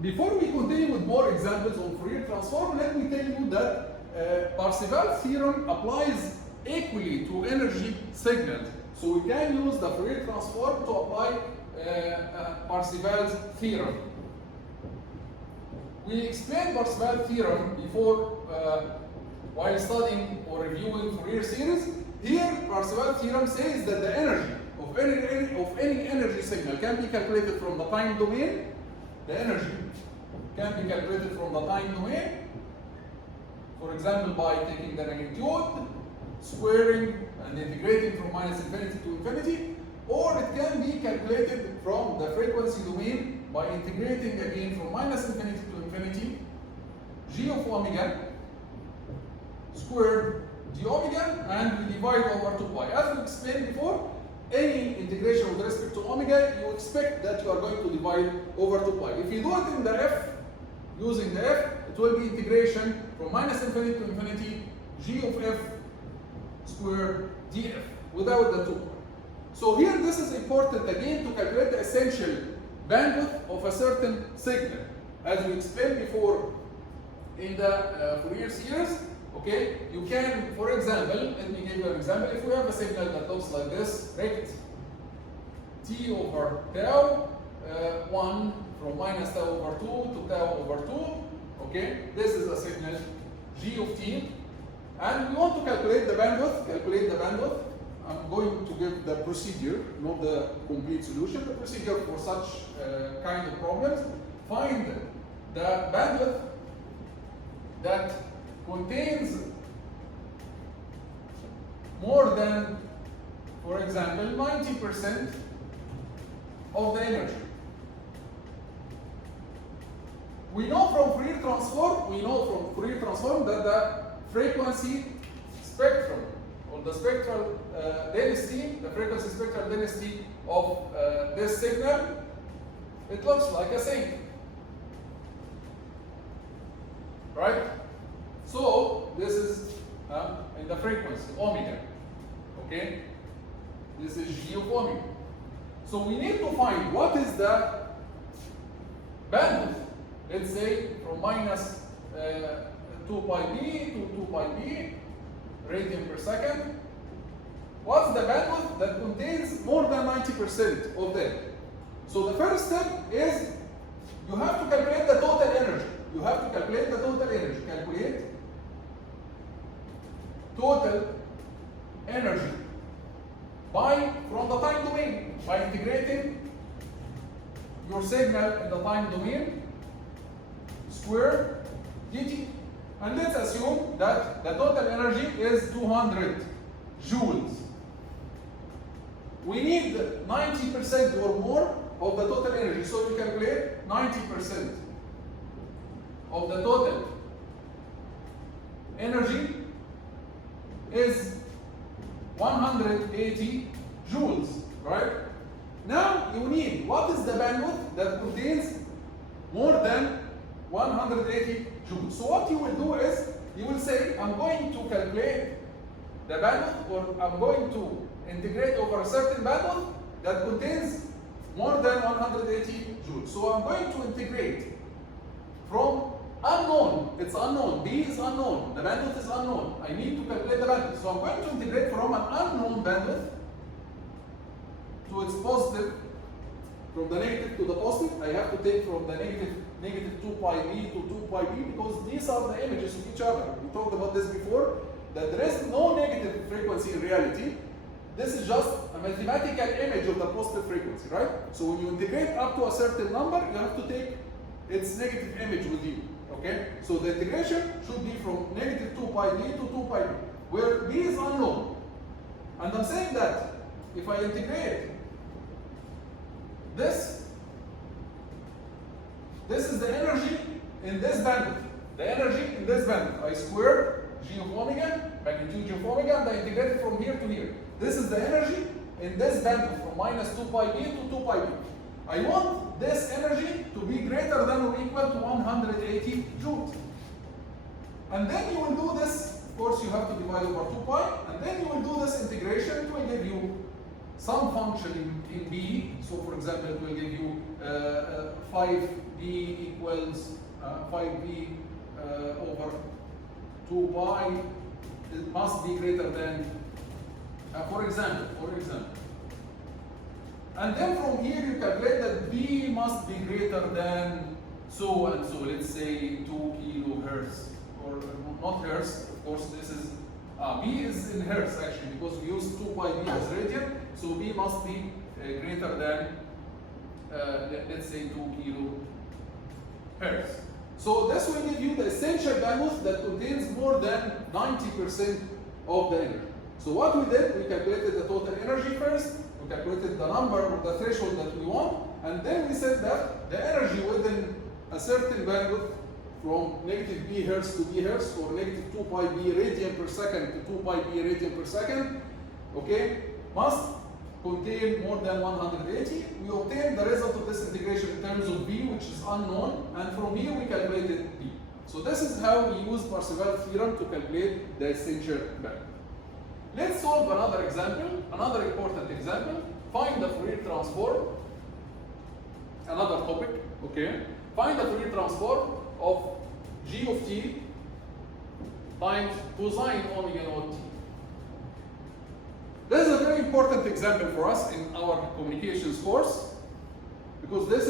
Before we continue with more examples on Fourier transform, let me tell you that Parseval theorem applies equally to energy signals. So we can use the Fourier transform to apply Parseval's theorem. We explained Parseval theorem before while studying or reviewing Fourier series. Here, Parseval theorem says that the energy of any energy signal can be calculated from the time domain. The energy can be calculated from the time domain, for example, by taking the magnitude, squaring, and integrating from minus infinity to infinity, or it can be calculated from the frequency domain by integrating again from minus infinity to infinity, g of omega squared d omega, and we divide over 2 pi. As we explained before, any integration with respect to omega, you expect that you are going to divide over 2 pi. If you do it in the f, using the f, it will be integration from minus infinity to infinity, g of f squared df, without the 2 pi. So here this is important again to calculate the essential bandwidth of a certain signal. As we explained before in the Fourier series, okay, you can, for example, let me give you an example. If we have a signal that looks like this, rect t over tau, 1 from minus tau over 2 to tau over 2, okay, this is a signal g of t, and we want to calculate the bandwidth. I'm going to give the procedure, not the complete solution, the procedure for such kind of problems. Find the bandwidth that contains more than, for example, 90% of the energy. We know from Fourier transform, that the frequency spectrum, or the spectral density, the frequency spectral density of this signal, it looks like a sink, right? So this is in the frequency omega, okay? This is g of omega. So we need to find what is the bandwidth. Let's say from minus 2 pi b to 2 pi b radian per second. What's the bandwidth that contains more than 90% of that? So the first step is you have to calculate the total energy. Calculate total energy from the time domain by integrating your signal in the time domain square dt. And let's assume that the total energy is 200 joules. We need 90% or more of the total energy. So we calculate 90% of the total energy is 180 joules, right? Now you need, what is the bandwidth that contains more than 180 joules? So what you will do is, you will say, I'm going to calculate the bandwidth, or I'm going to integrate over a certain bandwidth that contains more than 180 joules. So I'm going to integrate from unknown, it's unknown, B is unknown, the bandwidth is unknown. I need to calculate the bandwidth. So I'm going to integrate from an unknown bandwidth to its positive, from the negative to the positive. I have to take from the negative 2 pi b to 2 pi b, because these are the images of each other. We talked about this before, that there is no negative frequency in reality. This is just a mathematical image of the positive frequency, right? So when you integrate up to a certain number, you have to take its negative image with you, okay? So the integration should be from negative 2 pi b to 2 pi b, where b is unknown. And I'm saying that if I integrate this is the energy in this bandwidth. The energy in this bandwidth. I squared g of omega, magnitude g of omega, and I integrate it from here to here. This is the energy in this bandwidth from minus 2 pi b to 2 pi b. I want this energy to be greater than or equal to 180 joules. And then you will do this, of course you have to divide over 2 pi, and then you will do this integration. It will give you some function in B. So for example, it will give you 5 5b equals 5b over 2 pi, it must be greater than, for example. And then from here you calculate that b must be greater than so and so, let's say 2 kilohertz, or not hertz, of course this is, b is in hertz actually, because we use 2 pi b as radian, so b must be greater than, let's say 2 kilohertz. So this will give you the essential bandwidth that contains more than 90% of the energy. So what we did, we calculated the total energy first, we calculated the number or the threshold that we want, and then we said that the energy within a certain bandwidth from negative b hertz to b hertz, or negative 2 pi b radian per second to 2 pi b radian per second, okay, must contain more than 180. We obtained the result of this integration in terms of b, which is unknown, and from here we calculated b. So this is how we use Parseval theorem to calculate the essential bandwidth. Let's solve another example, another important example. Find the Fourier transform, another topic, okay? Find the Fourier transform of g of t times cosine omega naught t. This is a very important example for us in our communications course, because this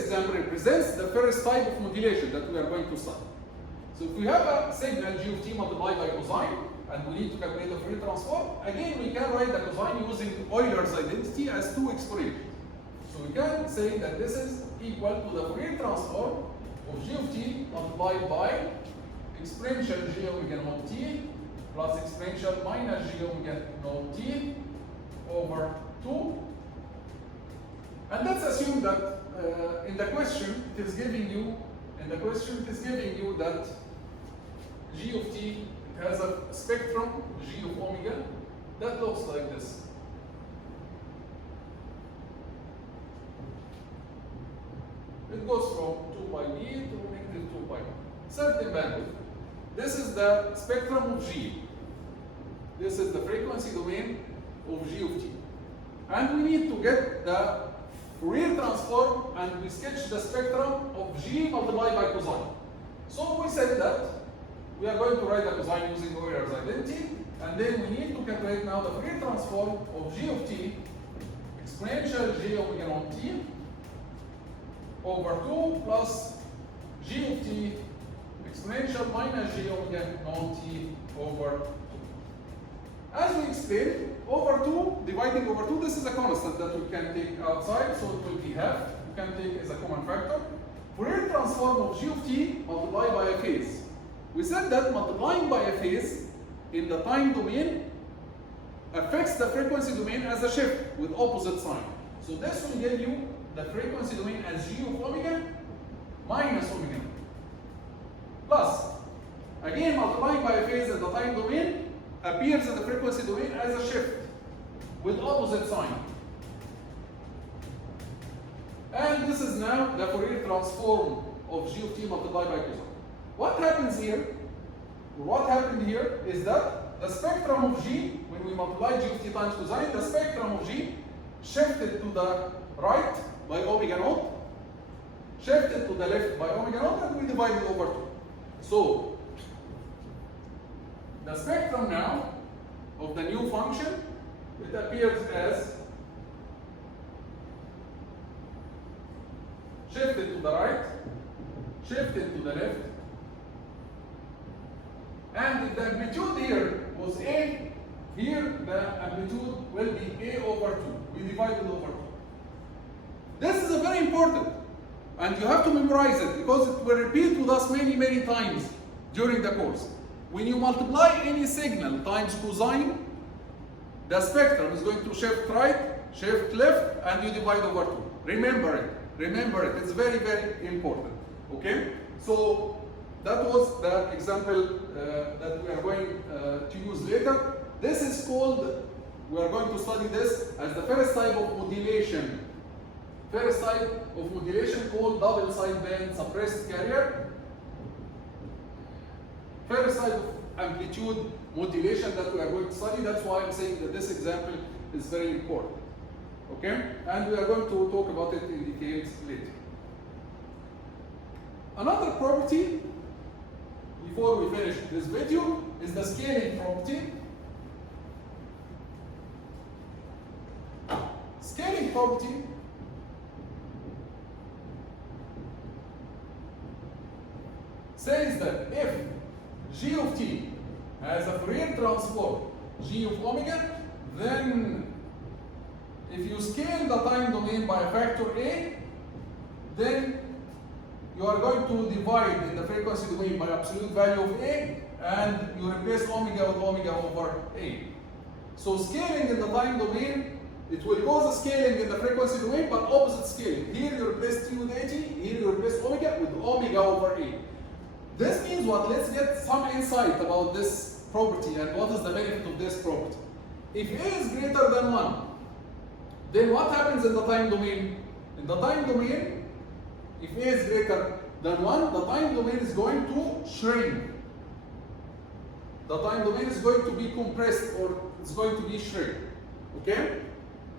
example represents the first type of modulation that we are going to study. So if we have a signal g of t multiplied by cosine, and we need to calculate the Fourier transform, again we can write the cosine using Euler's identity as two exponentials. So we can say that this is equal to the Fourier transform of g of t multiplied by exponential g omega naught t plus exponential minus g omega naught t over 2. And let's assume that in the question it is giving you that g of t has a spectrum g of omega that looks like this. It goes from 2 pi b to negative 2 pi. Certain bandwidth. This is the spectrum of g. This is the frequency domain of g of t. And we need to get the Fourier transform, and we sketch the spectrum of g multiplied by cosine. So we said that we are going to write the cosine using Euler's identity, and then we need to calculate now the Fourier transform of g of t exponential g omega naught t over 2 plus g of t exponential minus g omega naught t over 2. As we explained, over 2, dividing over 2, this is a constant that we can take outside, so it will be half. We can take as a common factor. Fourier transform of g of t multiplied by a phase. We said that multiplying by a phase in the time domain affects the frequency domain as a shift with opposite sign. So this will give you the frequency domain as g of omega minus omega. Plus, again multiplying by a phase in the time domain appears in the frequency domain as a shift with opposite sign. And this is now the Fourier transform of g of t multiplied by cosine. What happens here, or what happened here, is that the spectrum of g, when we multiply g of t times cosine, the spectrum of g shifted to the right by omega naught, shifted to the left by omega naught, and we divided over 2. So, the spectrum now of the new function, it appears as shifted to the right, shifted to the left, and if the amplitude here was A, here the amplitude will be A over 2. We divided over 2. This is very important, and you have to memorize it because it will repeat with us many, many times during the course. When you multiply any signal times cosine, the spectrum is going to shift right, shift left, and you divide over 2. Remember it. Remember it. It's very, very important. Okay? So that was the example that we are going to use later. This is called, we are going to study this as the first type of modulation. First type of modulation called double sideband suppressed carrier. First type of amplitude modulation that we are going to study. That's why I'm saying that this example is very important. Okay? And we are going to talk about it in details later. Another property, before we finish this video, is the scaling property. Scaling property says that if g of t has a Fourier transform g of omega, then if you scale the time domain by a factor a, then you are going to divide in the frequency domain by absolute value of a, and you replace omega with omega over a. So scaling in the time domain, it will cause a scaling in the frequency domain, but opposite scaling. Here you replace t with at, here you replace omega with omega over a. This means what? Let's get some insight about this property and what is the benefit of this property. If a is greater than 1, then what happens in the time domain? In the time domain, if a is greater than 1, the time domain is going to shrink. The time domain is going to be compressed, or it's going to be shrink. Okay?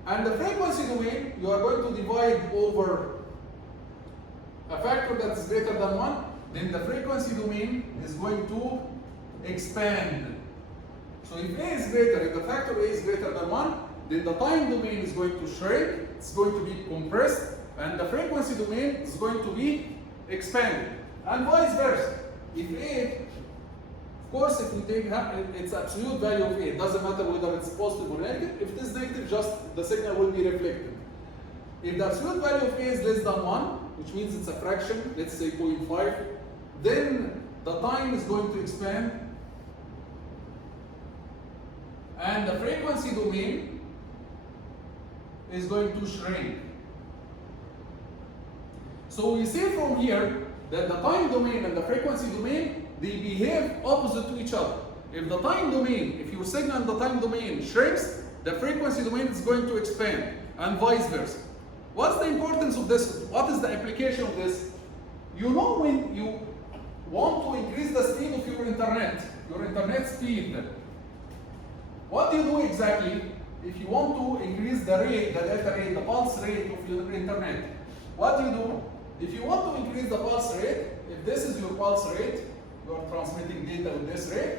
And the frequency domain, you are going to divide over a factor that is greater than 1, then the frequency domain is going to expand. So if a is greater, if the factor a is greater than 1, then the time domain is going to shrink, it's going to be compressed, and the frequency domain is going to be expanded. And vice versa. If a, of course, if we take its absolute value of a, it doesn't matter whether it's positive or negative. If it is negative, just the signal will be reflected. If the absolute value of a is less than 1, which means it's a fraction, let's say 0.5, then the time is going to expand, and the frequency domain is going to shrink. So we see from here that the time domain and the frequency domain, they behave opposite to each other. If the time domain, if your signal in the time domain shrinks, the frequency domain is going to expand, and vice versa. What's the importance of this? What is the application of this? You know, when you want to increase the speed of your internet speed, what do you do exactly? If you want to increase the rate, the data rate, the pulse rate of your internet, what do you do? If you want to increase the pulse rate, if this is your pulse rate, you are transmitting data with this rate,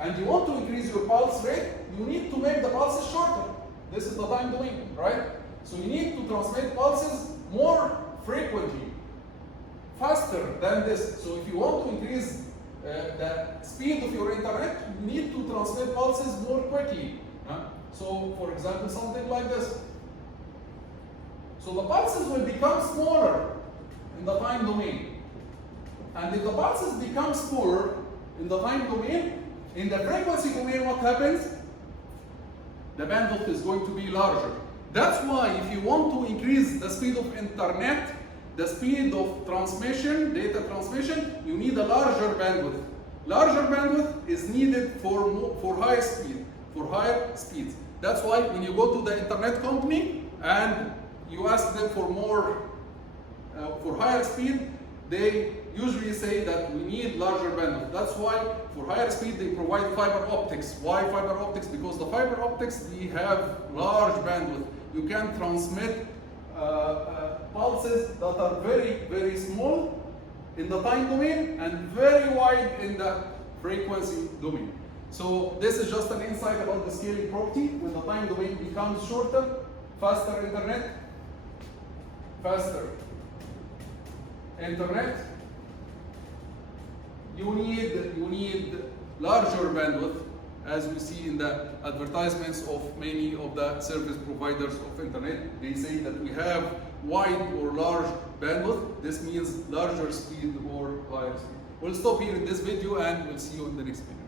and you want to increase your pulse rate, you need to make the pulses shorter. This is the time domain, right? So you need to transmit pulses more frequently, faster than this. So if you want to increase the speed of your internet, you need to transmit pulses more quickly. So for example, something like this. So the pulses will become smaller in the time domain. And if the pulses become smaller in the time domain, in the frequency domain, what happens? The bandwidth is going to be larger. That's why if you want to increase the speed of internet, the speed of transmission, data transmission, you need a larger bandwidth. Larger bandwidth is needed for higher speed, for higher speeds. That's why when you go to the internet company and you ask them for for higher speed, they usually say that we need larger bandwidth. That's why for higher speed they provide fiber optics. Why fiber optics? Because the fiber optics, they have large bandwidth. You can transmit pulses that are very, very small in the time domain and very wide in the frequency domain. So this is just an insight about the scaling property. When the time domain becomes shorter, faster internet, you need larger bandwidth, as we see in the advertisements of many of the service providers of internet. They say that we have wide or large bandwidth. This means larger speed or higher speed. We'll stop here in this video and we'll see you in the next video.